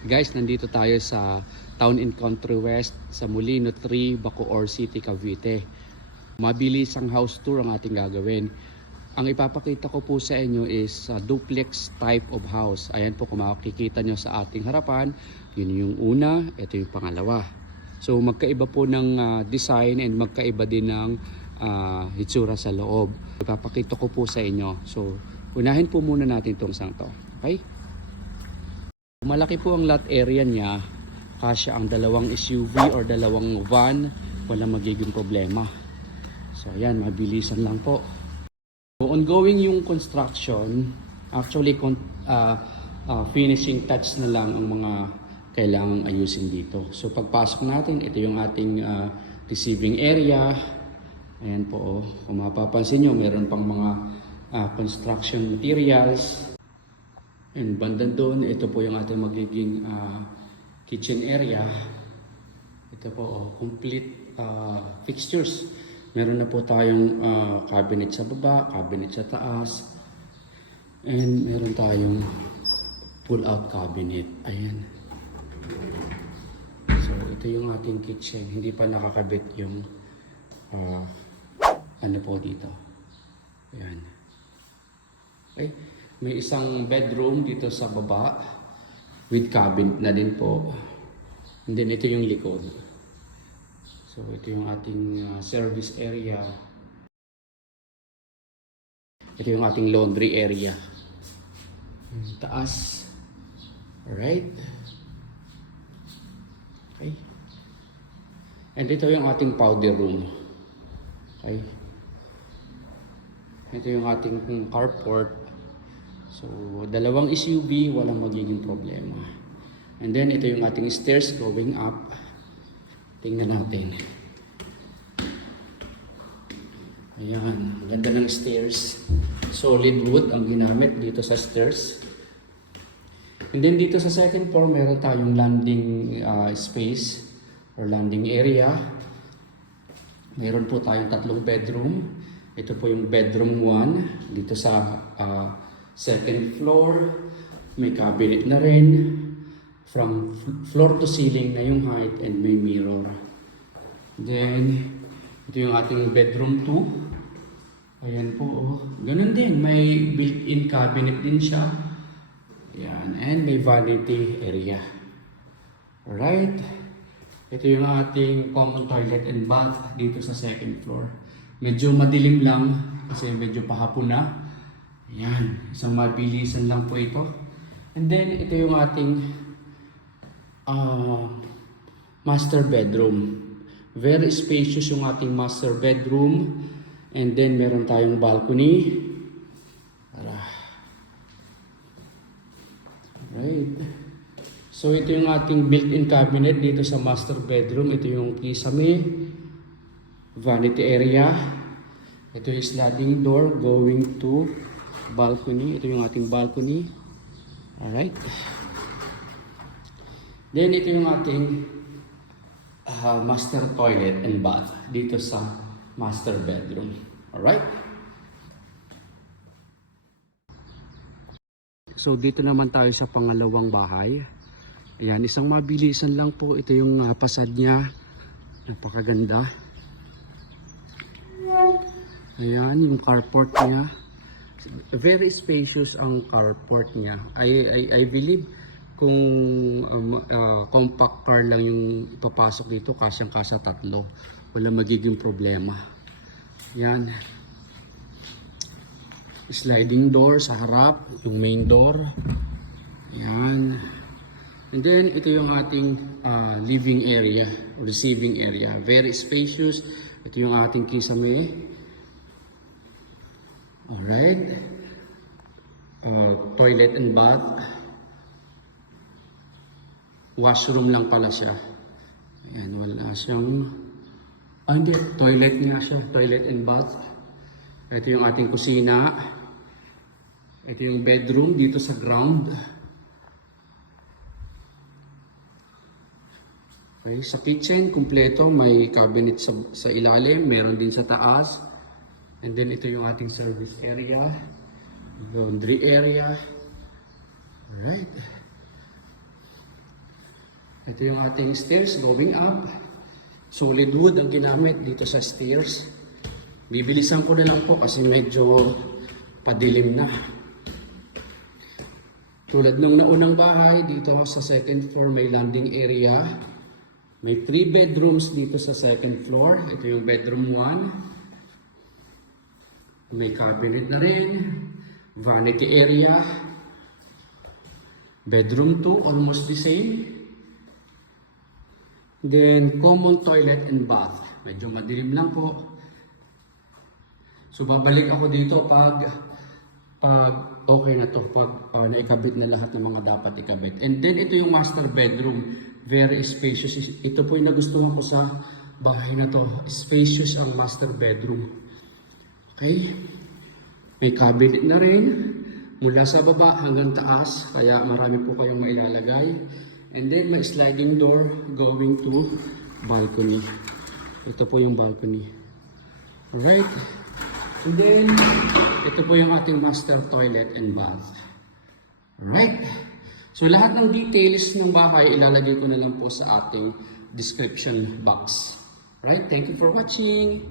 Guys, nandito tayo sa Town and Country West sa Molino 3, Bacoor City, Cavite. Mabilis ang house tour ang ating gagawin. Ang ipapakita ko po sa inyo is duplex type of house. Ayan po kung makikita nyo sa ating harapan. Yun yung una, ito yung pangalawa. So magkaiba po ng design and magkaiba din ng hitsura sa loob. Ipapakita ko po sa inyo. So unahin po muna natin itong isang to. Okay? Malaki po ang lot area niya, kasya ang dalawang SUV or dalawang van, walang magiging problema. So ayan, mabilisan lang po. So, ongoing yung construction, actually finishing touch na lang ang mga kailangang ayusin dito. So pagpasok natin, ito yung ating receiving area. Ayan po, oh. Kung mapapansin nyo, meron pang mga construction materials. And banda doon, ito po yung ating magiging kitchen area. Ito po, complete fixtures. Meron na po tayong cabinet sa baba, cabinet sa taas. And meron tayong pull-out cabinet. Ayan. So, ito yung ating kitchen. Hindi pa nakakabit yung ano po dito. Ayan. Okay. May isang bedroom dito sa baba with cabinet na din po. And then ito yung likod. So ito yung ating service area. Ito yung ating laundry area. Taas. Alright. Okay. And ito yung ating powder room. Okay. Ito yung ating carport. So, dalawang SUV, walang magiging problema. And then, ito yung ating stairs going up. Tingnan natin. Ayan, ganda ng stairs. Solid wood ang ginamit dito sa stairs. And then, dito sa second floor, meron tayong landing space or landing area. Meron po tayong tatlong bedroom. Ito po yung bedroom 1 dito sa second floor, may cabinet na rin. From floor to ceiling na yung height and may mirror. Then, ito yung ating bedroom 2. Ayan po, oh. Ganun din, may built-in cabinet din siya. Ayan, and may vanity area. Alright. Ito yung ating common toilet and bath dito sa second floor. Medyo madilim lang kasi medyo pahapon na. Ayan, isang mabilisan lang po ito. And then, ito yung ating master bedroom. Very spacious yung ating master bedroom. And then, meron tayong balcony. Alright. So, ito yung ating built-in cabinet dito sa master bedroom. Ito yung kisame. Vanity area. Ito yung sliding door going to balcony. Ito yung ating balcony. Alright. Then ito yung ating master toilet and bath dito sa master bedroom. Alright. So dito naman tayo sa pangalawang bahay. Ayan, isang mabilisan lang po. Ito yung pasad niya. Napakaganda. Ayan, yung carport niya. Very spacious ang carport niya. I believe kung compact car lang yung ipapasok dito, kasyang-kasya tatlo. Wala magiging problema. Yan. Sliding door sa harap, yung main door. Yan. And then, ito yung ating living area, receiving area. Very spacious. Ito yung ating kisame. Alright. Toilet and bath. Washroom lang pala siya. Ayan, wala siyang... hindi. Toilet nga siya. Toilet and bath. Ito yung ating kusina. Ito yung bedroom dito sa ground. Okay, sa kitchen, kumpleto. May cabinet sa ilalim. Meron din sa taas. And then ito yung ating service area, laundry area. Alright. Ito yung ating stairs going up. Solid wood ang ginamit dito sa stairs. Bibilisan ko na lang po kasi medyo padilim na. Tulad nung naunang bahay, dito sa second floor may landing area. May 3 bedrooms dito sa second floor. Ito yung bedroom 1. May cabinet na rin. Vanity area. Bedroom 2, almost the same. Then, common toilet and bath. Medyo madilim lang po. So, babalik ako dito pag okay na to, pag naikabit na lahat ng mga dapat ikabit. And then, ito yung master bedroom. Very spacious. Ito po yung nagustuhan ko sa bahay na to. Spacious ang master bedroom. Okay? May cabinet na rin. Mula sa baba hanggang taas. Kaya marami po kayong mailalagay. And then, may sliding door going to balcony. Ito po yung balcony. Alright. And then, ito po yung ating master toilet and bath. Alright. So, lahat ng details ng bahay, ilalagay ko na lang po sa ating description box. Alright. Thank you for watching.